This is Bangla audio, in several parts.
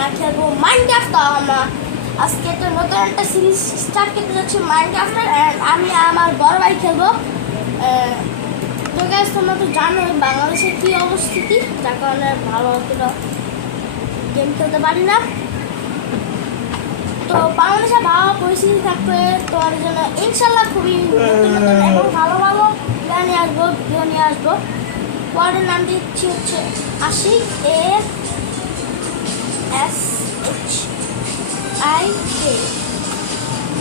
আমরা খেলবো মাইনক্রাফট। আমরা আজকে একটা নতুন একটা সিরিজ স্টার্ট করতে যাচ্ছি মাইনক্রাফটের, অ্যান্ড আমি আমার বড় ভাই খেলবো। তো গাইস তোমরা তো জানোই বাংলাদেশের কী অবস্থিতি, যার কারণে ভালো অতটা গেম খেলতে পারি না। তো বাংলাদেশে ভালো পরিস্থিতি থাকবে তোমাদের জন্য ইনশাল্লাহ খুবই নতুন নতুন এবং ভালো ভালো প্ল্যান নিয়ে আসবো, ভিডিও নিয়ে আসবো। ওয়ার্ডের নাম দিচ্ছি হচ্ছে আশিক, ASHIK।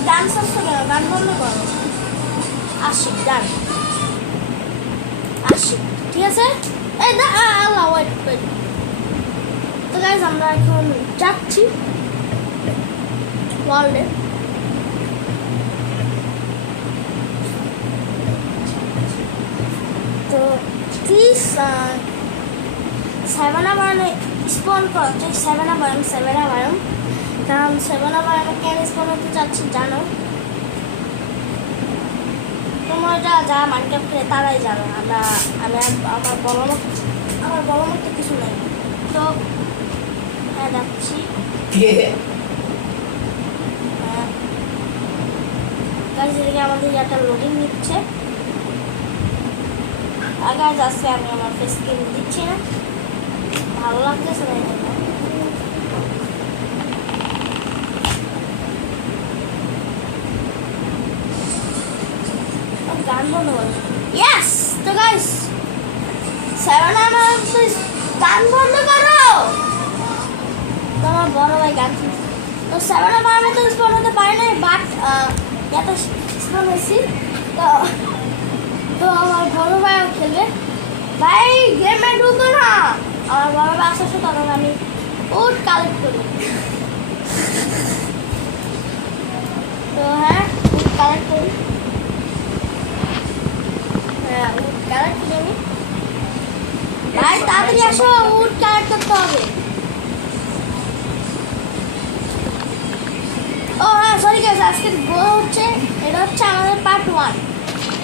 গান সার্চ করো, গান বন্ধ করো। আশিক গান, আশিক, ঠিক আছে। এই দা আল্লাহ, ওয়েট ওয়েট। তো গাইজ আমরা এখন যাচ্ছি ওয়ার্ল্ডে। তো প্লিজ 7 আবার স্পন করছে, 7 আবার কারণ 7 আবার আমি কেন স্পন হতে চাচ্ছি জানো? তোমরা যা মাইনক্রাফট খেলে তারাই জানো। আমার বড় মতো কিছু নেই। তো হ্যাঁ যাচ্ছি। এদিকে আমাদের একটা লোডিং নিচ্ছে। আগে যাচ্ছে, আমি আমার ফেস স্ক্রিন দিচ্ছি না, ভালো লাগতেছে না। গান বন্ধ করো। ইয়েস, তো গাইস 7 আমার গান বন্ধ করো। তোমার বড় ভাই গান শুনছে। তো 7 আমার মতো স্পন হতে পারে নাই, বাট এত স্পন হয়েছি। তো আমার বড় ভাইও খেলবে। ভাই গেমে ঢুকো না। আমার বড় ভাই আসার সাথে তখন আমি উড কালেক্ট করি। তো হ্যাঁ, উড কালেক্ট করি। হ্যাঁ, উড কালেক্ট করি আমি। ভাই তাড়াতাড়ি আসো, উড কালেক্ট করতে হবে। ও হ্যাঁ, সরি গাইস, আজকের গোল হচ্ছে, এটা হচ্ছে আমাদের পার্ট 1।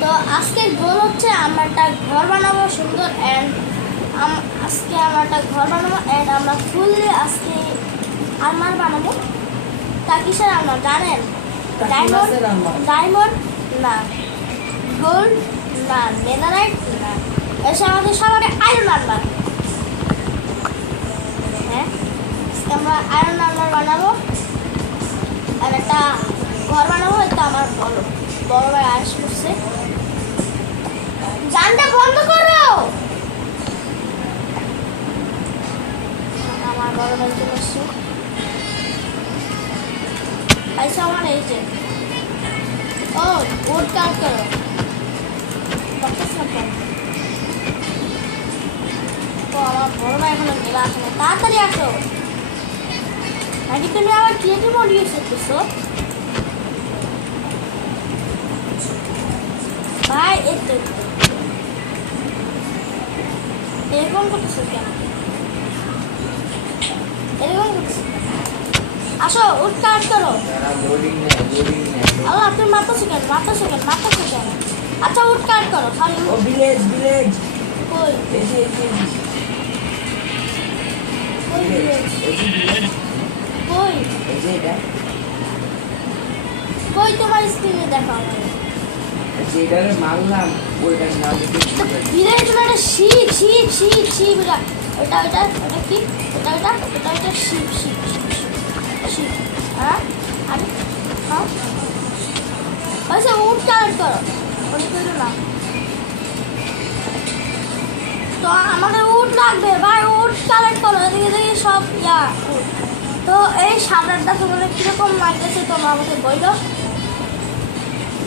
তো আজকের গোল হচ্ছে আমরা একটা ঘর বানাবো সুন্দর, অ্যান্ড আজকে আমরা একটা ঘর বানাবো, অ্যান্ড আমরা ফুললি আজকে আলমার বানাবো। তা কিসের আলমার জানেন? ডায়মন্ড না, গোল্ড না, নেদারাইট না, এসে আমাদের সবাই আয়রন আলমার। হ্যাঁ, আজকে আমরা আয়রন আলমার বানাবো আর একটা ঘর বানাবো। এটা আমার বড় ভাই আয়েশ করছে। গানটা বন্ধ করো। আমার বড় ভাই চলে আসছে। পয়সা আমার এই যে, ও উড কাট করো। তো আমার বড় ভাই এখনো মেলা আসে না, তাড়াতাড়ি আসো। নাকি তুমি আবার ক্রিয়েটিভ মোড ইউজ করতেছো? ভাই এই তো এরকম করতেছো কেন? এরকম করতেছো, আসো উড কাট করো। আল্লাহ, তুমি মারতেছো কেন? আচ্ছা উড কাট করো। খালি ভিলেজ কই কই তোমার স্ক্রিনে দেখাও। যেটারে মারলাম ওইটার নাম ভিলেজ মানে শিপ ওটা কি? ওটা শিপ। হ্যাঁ, আরে হ্যাঁ, আচ্ছা উড কালেক্ট করো। ওটা করো না তো আমাদের উড লাগবে ভাই, উড কালেক্ট করো। এদিকে দেখি সব উড। তো এই সাদারটা তোমাদের কীরকম লাগতেছে তোমরা আমাকে বললো।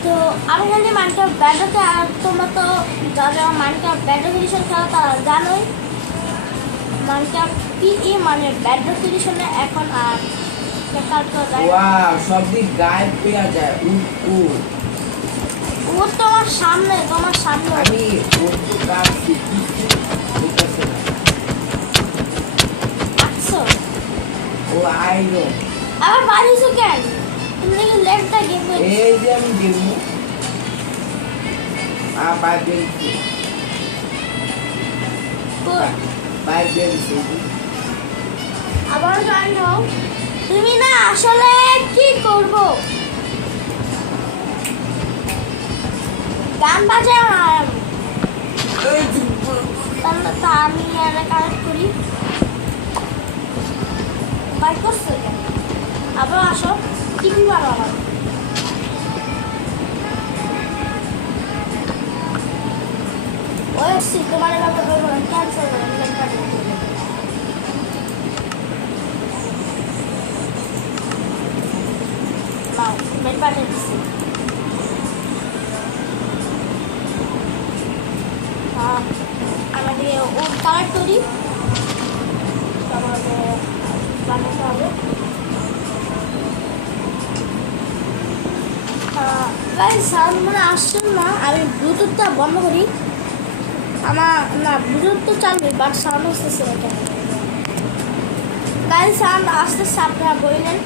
তো আমি খালি মাইনক্রাফট ব্যাটাতে, আর তোমরা তো যারা মাইনক্রাফট ব্যাটা এডিশন খেলো তারা জানোই মাইনক্রাফট PE মানে ব্যাটা এডিশনে এখন আর সব দিক গায়েব পেয়ে যায়। ও তোমার সামনে আমি আচ্ছা ও আইলো আবার বাড়িছো কেন? তুমি দেখি লেফটটা গেম এই যে আমি গেম বাইক আবার জয়েন হও। তুমি না আসলে কি করব? গান বাজাও না। তাহলে তা আমি এটা কানেক্ট করি। বাইক করছো কেন? আবার আসো, টিভি মারো আমার। ওই আসছি, তোমার এভাবে বলবো না, ক্যান্সেল করে দিলাম, পাঠিয়ে দিলাম। নাও, মেল পাঠিয়ে দিচ্ছি। আমাদের ওর কালেক্ট করি, আমাদের বানাতে হবে। সাউন্ড মনে আসছে না, আমি ব্লুটুথটা বন্ধ করি। আমার না ব্লুটুথ তো চালবে, বাট সাউন্ড আসতেছে না কেন? গাড়ি সাউন্ড আসতেছে, আপনারা বললেন।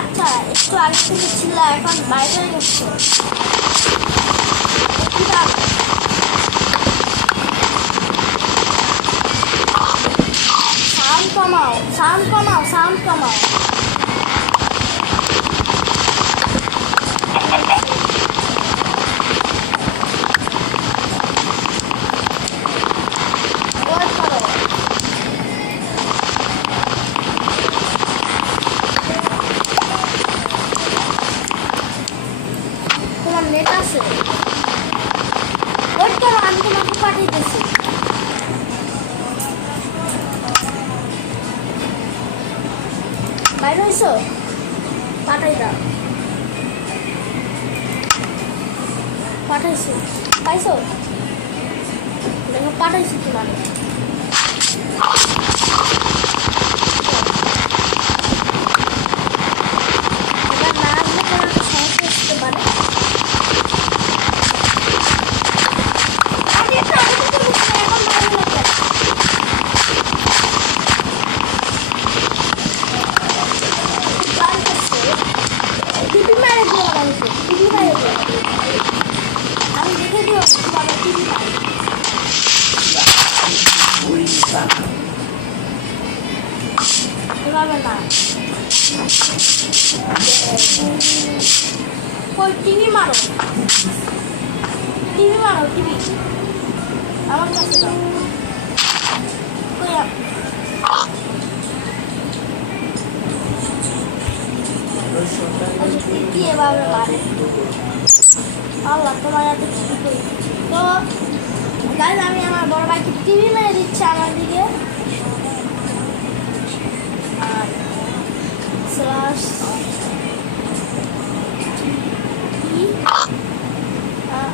আচ্ছা, একটু আগে থেকে ছিল, এখন বাইরে গেছে। সাউন্ড কমাও, সাউন্ড কমাও, সাউন্ড কমাও। তোমার নেট আছে? ওয়েট করো, আমি তোমাকে পাঠিয়েছি। বাইরে হয়েছো? পাঠাই দাও। পাঠাইছি, পাইছো? দেখো পাঠাইছি তোমার। এবার না আসলে কোনো একটা সমস্যা আসতে পারে। আগে তো আগে তো বুঝতে, এখন ভালো লাগে। টিভি মারে দিও মানুষকে, টিভি মারে দিও। আমি দেখে দিও বাবা টিভি মারে। এভাবে না, কই টিভি মারো, টিভি মারো, টিভি আমার কাছে দাও। কই কি এভাবে মারে? আল্লাহ, তোমার এত কিছু করি। তো গাইজ, আমি আমার বড় ভাইকে টিভি মেরে দিচ্ছে আমার দিকে। আর স্ল্যাশ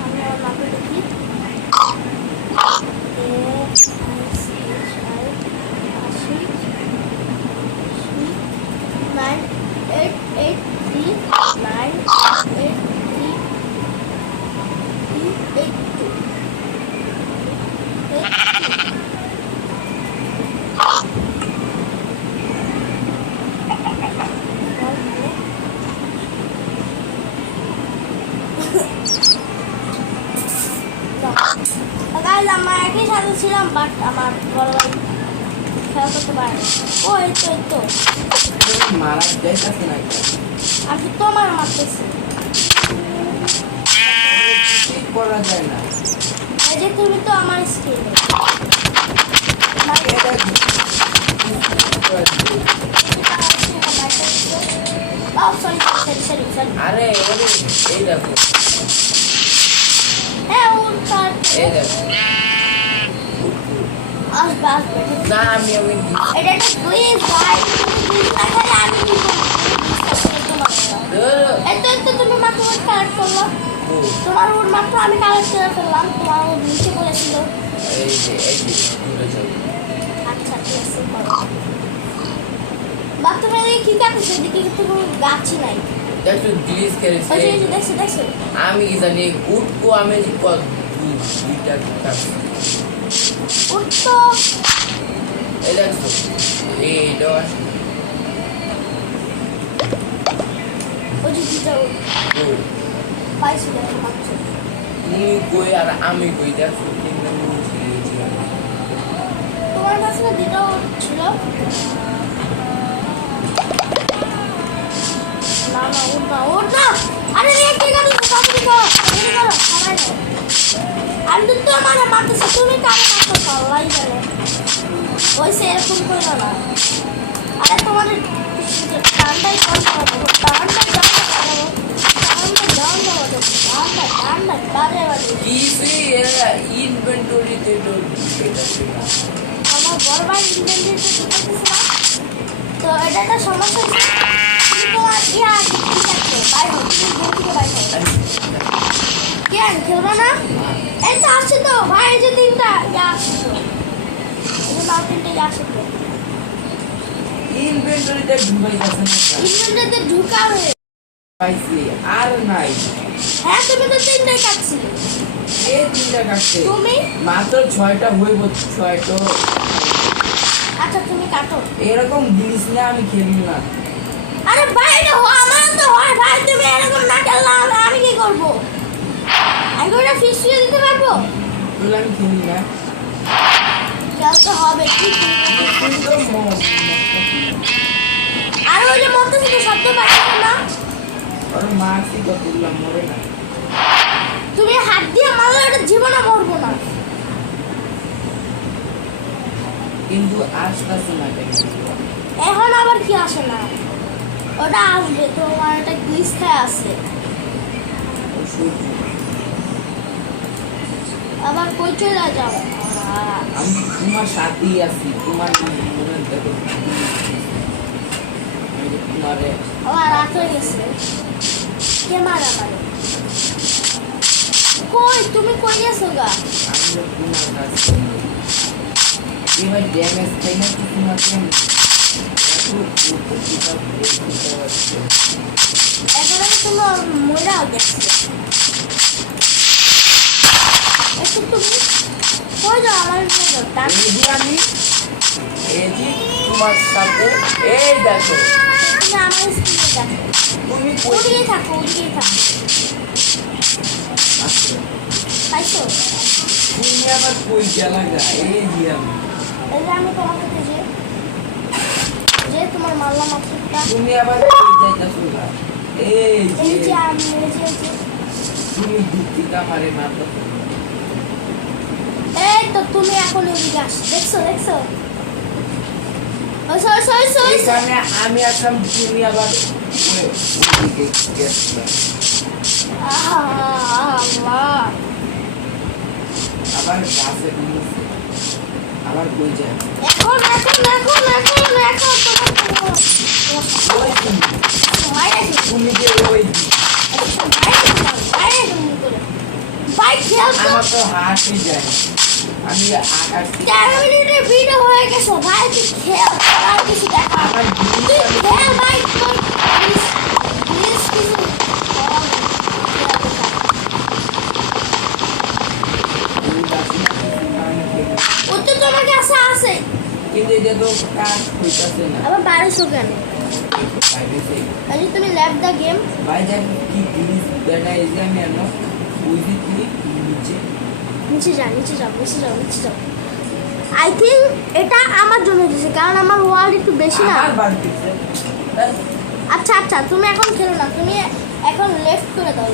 আমি আমার নামটা দেখি। Nine eight eight three nine eight three eight two. আমরা একই সাথে ছিলাম, বাট আমার বড় ভাই খেলা করতে পারে। ও এই তো এই তো মারা যাইতাছে না, আমি তোমার মারতেছি। ঠিক করা যায় না। এই যে তুমি তো আমার স্ক্রিনে। আরে এই দেখো, হ্যাঁ তার এই দেখো আসবে আসবে। না, আমি এটা একটা কুইজ ভাই, কুইজ লাগালে আমি কি করব? এত তুমি মাত্র কালেক্ট করলো, তোমার ওর মাত্র আমি কালেক্ট করে ফেললাম, তোমার ও নিচে বলেছিল। আচ্ছা ঠিক আছে, বাথরুমে কি কাটছে? সেদিকে কিন্তু কোনো গাছই নাই। দেখো ডিলিট করেছে। ওই যে দেখছো দেখছো, আমি কি জানি উঠবো, আমি দুইটা কাজ উঠতো। এই দেখো, এইটা ওই যে দুটো পাইছিল মাত্র। তুমি কই আর আমি কই, দেখো তিনটা তোমার কাছে না দুটো উট ছিল? না না উঠ না উঠ না। আরে রে কি করো তাড়াতাড়ি করো সবাই নাও। আমি তো মানে মারতেছি তুমি কারে মারতেছো আল্লাহই জানে। ওইসে এরকম করো না। আরে তোমার টানটাই করতে হবে টানটা বাজে বাজে কিসে ইনভেন্টরিতে তো এটা ছিল। আমার বড় ভাই ইনভেন্টরিতে ঢুকাতেছে না তো এটা একটা সমস্যা হচ্ছে। তুমি তোমার ইয়া ঠিক আছে বাইরে হো তুমি ঘর থেকে বাইরে হো। কেন খেলবা না? এই তো আসছে তো ভাই এই যে তিনটা ইয়া আসছে তো এই যে লাল তিনটা ইয়া আসছে তো ইনভেন্টরিতে ঢুকাইতেছে না ইনভেন্টরিতে ঢুকাবে পাইছি আর নাই। হ্যাঁ তুমি তো তিনটাই কাটছিলে এই তিনটা কাটছে তুমি মাত্র 6টা হইব 6টা। আচ্ছা তুমি কাটো এরকম জিনিস না আমি খেলি না। আরে ভাই এটা আমার তো হয় ভাই তুমি এরকম না খেললে আমি কি করব? আমি ওটা ফিস ফিরে দিতে পারবো? বলে আমি খেলি না। খেলতে হবে ঠিক কিন্তু আর ওই যে মরতে শুধু শব্দ পাচ্ছ না ওর মারছি তো তুললাম মরে না। তুমি হাত দিয়ে মারলে এটা জীবনে মরবো না। কিন্তু আসতেছে না কেন? এখন আবার কি আসে না ওটা আসবে তোমার একটা গ্লিচ খায় আছে ও সূর্য। আবার কই চলে যাও আমি তোমার সাথেই আছি তোমার মনে দেখো আমি যে তোমারে আমার রাত হয়ে গেছে কে মারা মারে কই তুমি কই গেছো গা? আমি যে তোমার কাছে এবার ড্যামেজ খাই না কি তোমার কেমন এখন আমি তোমার মরাও গেছে একটু তুমি কই যাও আমার নিয়ে যাও ডান আমি এই যে তোমার সাথে এই দেখো তুমি আমার স্ক্রিনে দেখো তুমি ওদিকেই থাকো আচ্ছা পাইছো তুমি আবার কই গেলা গা এই যে আমি এই যে আমি তোমার কাছে যে তোমার মারলাম মাত্রটা তুমি আবার কই যাইতাছো গা এই এই যে যে আমি এই যে তুমি দুঃখিতা মারে না তো এই তো তুমি এখন এদিকে আস দেখছো ওই সই এখানে আমি আসলাম তুমি আবার ওইদিকে গেছো আল্লাহ আবার গাছে নিচে আবার কই যায় এখন ওই তুমি তোমার তুমি যে ওই বাইক খেলতো আমার তো হাঁটই যায় আমি আকাশ থেকে 13 মিনিটের ভিডিও হয়ে গেছে ভাই তুই খেল আর কিছু দেখা আমার তুই খেল ভাই প্লিজ কিছু ও তো তোমার কাছে আছে কিন্তু এটা তো কাজ হইতাছে না আবার 1200 কেন বাইরেছে আজ তুমি ল্যাব দা গেম ভাই দেখ কি জিনিস দেখা এই যে আমি আনো ওই যে তুমি নিচে নিচে যাও আই থিঙ্ক এটা আমার জন্য দিয়েছে কারণ আমার ওয়ার্ল্ড একটু বেশি না আমার বাদ দিচ্ছে আচ্ছা তুমি এখন খেলো না তুমি এখন লেফট করে দাও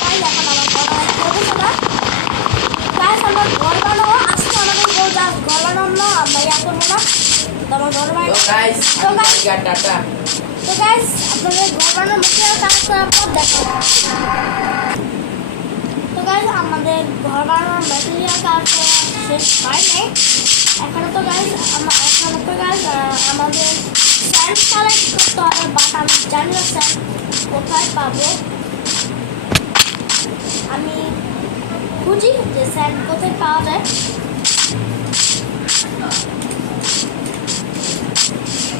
ভাই এখন আমার ঘর খেলবো না গাইস আমার ঘর বানাবো আজকে আমাদের ঘর বানাবো না আমরা ইয়া করবো না তো আমার ঘর বানাবো তো গাইস তো guys, টাটা তো গাইস আপনাদের ঘর বানানোর মেটেরিয়াল কাজ করার পর দেখো তো গাইস আমাদের ঘর বানানোর মেটেরিয়াল কাজ শেষ হয়নি এখনো তো গাইস আমাদের স্যান্ড কালেক্ট করতে হবে বাট আমি জানি না স্যান্ড কোথায় পাবো আমি খুঁজি যে স্যান্ড কোথায় পাওয়া যায়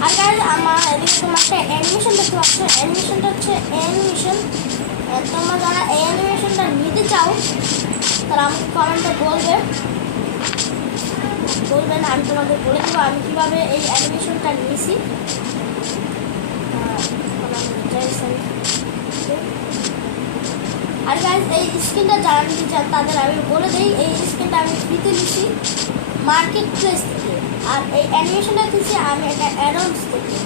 আর গাইস আমার এদিকে তোমার একটা অ্যানিমেশন দেখতে পাচ্ছ অ্যানিমেশনটা হচ্ছে অ্যানিমেশন তোমরা যারা এই অ্যানিমেশনটা নিতে চাও তারা আমাকে কমেন্টে বলবেন আমি তোমাদের বলে দেবো আমি কীভাবে এই অ্যানিমেশনটা নিয়েছি আর গাইস এই স্ক্রিনটা যারা নিতে চান তাদের আমি বলে দিই এই স্ক্রিনটা আমি ফ্রিতে নিয়েছি মার্কেট প্লেস থেকে, আর এই অ্যানিমেশনটা দিচ্ছি আমি একটা অ্যাডন্স থেকে।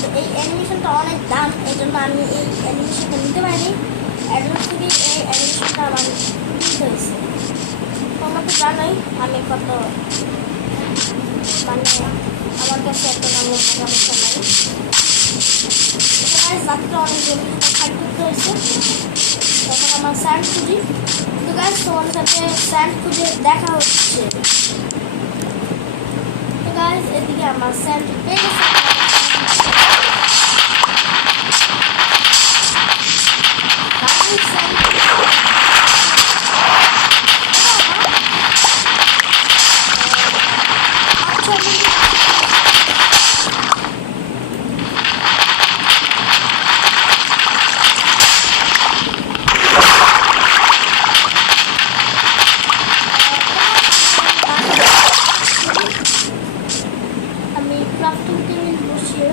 তো এই অ্যানিমেশনটা অনেক দাম, এই জন্য আমি এই অ্যানিমেশনটা নিতে পারিনি। অ্যাডন্স থেকে এই অ্যানিমেশনটা আমার নিতে হয়েছে। তোমরা তো জানোই আমি কত মানে আমার কাছে এত নামের সমস্যা নাই। রাত্রে অনেক জমি ফাইট করতে হয়েছে, তখন আমার স্যান্ড খুঁজি। তো গাছ তোমার সাথে স্যান্ড খুঁজে দেখা হচ্ছে। তো গাছ এদিকে আমার স্যান্ড পেয়ে গেছে। আমি ক্রাফটিং টেবিল বসিয়ে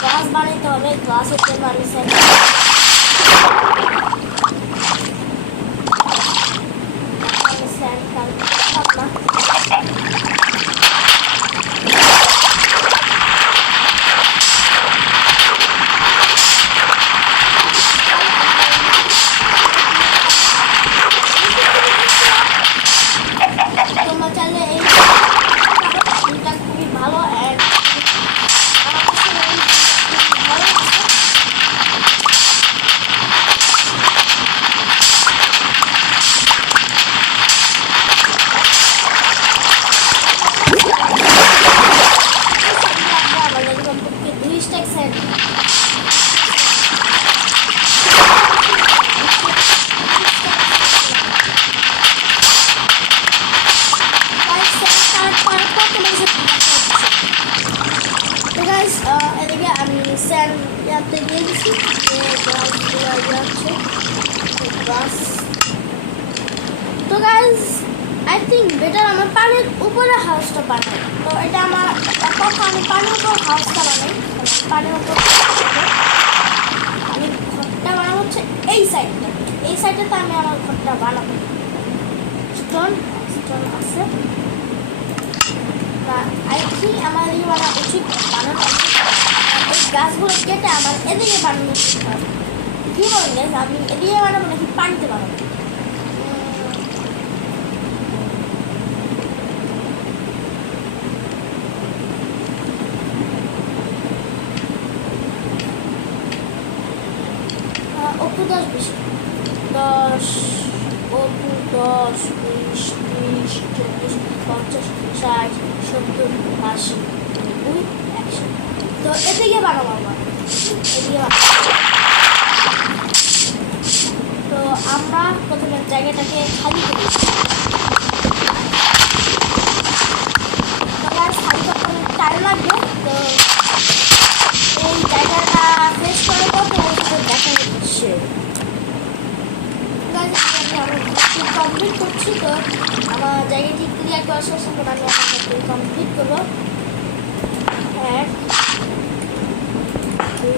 গ্লাস বানাইতে হবে। গ্লাসের জন্য আমি তোমরা চাইলে এইটা খুবই ভালো। এদিকে আমি স্যান্ড ইয়াতে দিয়ে দিচ্ছি, গাছ। তো গাইজ আই থিঙ্ক বেটার আমার পানির উপরে হাউসটা বানাই। তো এটা আমার কথা, আমি পানির উপর হাউসটা বানাই। পানির উপর আমি ঘরটা বানাবো হচ্ছে এই সাইডটা। এই সাইডটাতে আমি আমার ঘরটা বানাবো। স্টোন আছে, আই থিঙ্ক আমার এই বানা উচিত বানানো। এই গাছগুলো কেটে আমার এদিকে বানানো উচিত। কী বলেন আমি এদিকে বানাবো নাকি পানিতে বানাবো? অপু 10 20 10 অপু 10 20 30 40 50 60 70 80 90 100। তো এদিকে বানাবো আমার, এদিকে তো আমরা প্রথমে জায়গাটাকে খালি করি। খালি করতে অনেক টাইম লাগবে। তো এই জায়গাটা ফেস করার পর তোমার সাথে দেখা হচ্ছে। কমপ্লিট করছি। তো আমার জায়গাটি ক্লিয়ার করার শেষ করে আমি আপনাকে কমপ্লিট করবো। 1 2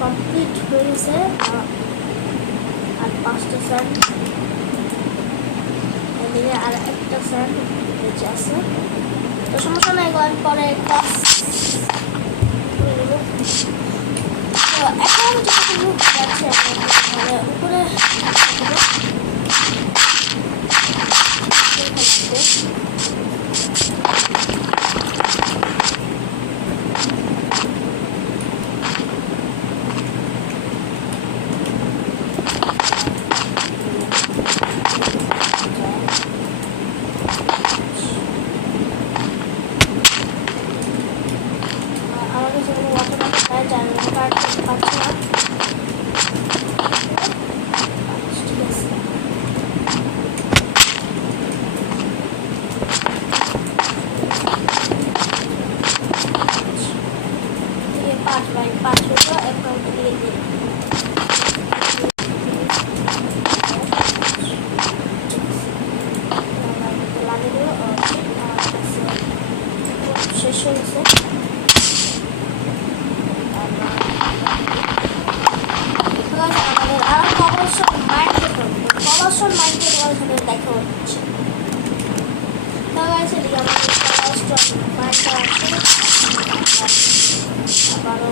কমপ্লিট হয়ে গেছে। আর 5টা স্যান্ড এদিকে, আর একটা স্যান্ড বেঁচে আছে। তো সমস্যা নেই, এগুলো আমি পরে ক্লাস করে নেব। তো এখন যতটুকু যাচ্ছে উপরে আমাকে যেগুলো ওয়াটার পায় জানি পাচ্ছি না। ঠিক আছে, দিয়ে 5/5 হলো, এখন দিয়ে দিই লাগিয়ে দিল। শেষ হয়ে গেছে। আমাদের আরো কমার্শিয়াল মার্কেট দেখা হচ্ছে। তো গাইস এদিকে আমাদের কমার্শিয়াল মার্কেট আছে, আবারও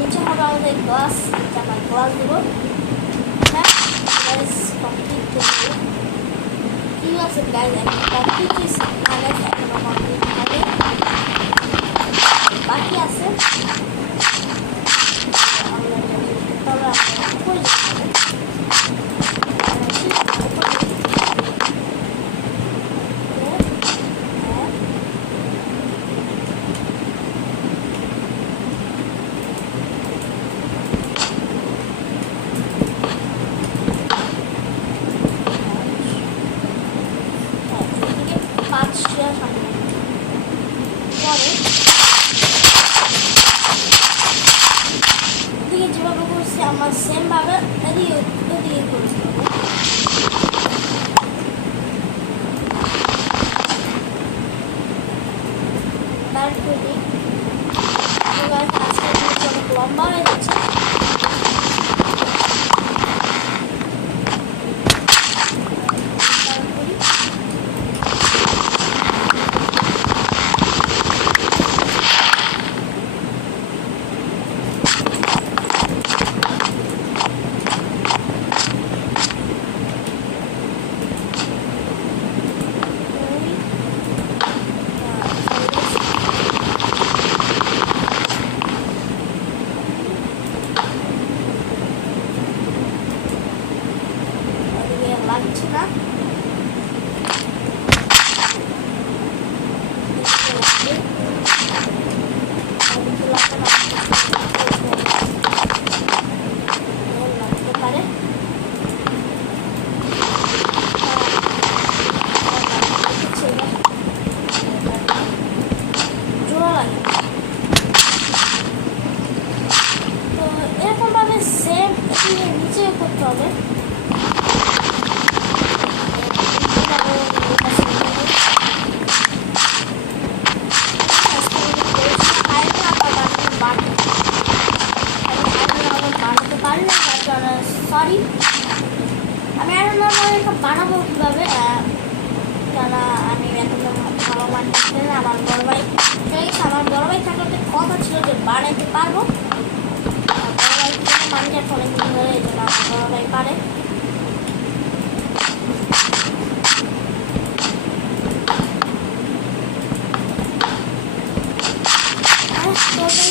নিচে হবে আমাদের গ্লাস, আমার গ্লাস দেবো। হ্যাঁ গাইস কমপ্লিট করবো। ঠিক আছে গাইস, এখন কমপ্লিট হয়েছে, এখনো কমপ্লিট হবে, বাকি আছে। আমরা উপরে যেতে হবে। যেভাবে করছি আমার সেম ভাবে এদিকে করতে হবে। তারপরে অনেক লম্বা হয়ে যাচ্ছে। লাগছে না, লাগতে পারে। জোড়া লাগে। তো এরকম ভাবে সেম নিচে করতে হবে। সরি, আমি আরো নর্মাল বানাবো কীভাবে, কেন আমি এত ভালো বানাতে না। আমার বড় ভাই থাকলে তো কথা ছিল যে বানাইতে পারবো, বড় ভাই মানুষের ফলে ধরে এই জন্য আমার বড় ভাই পারে। আমাদের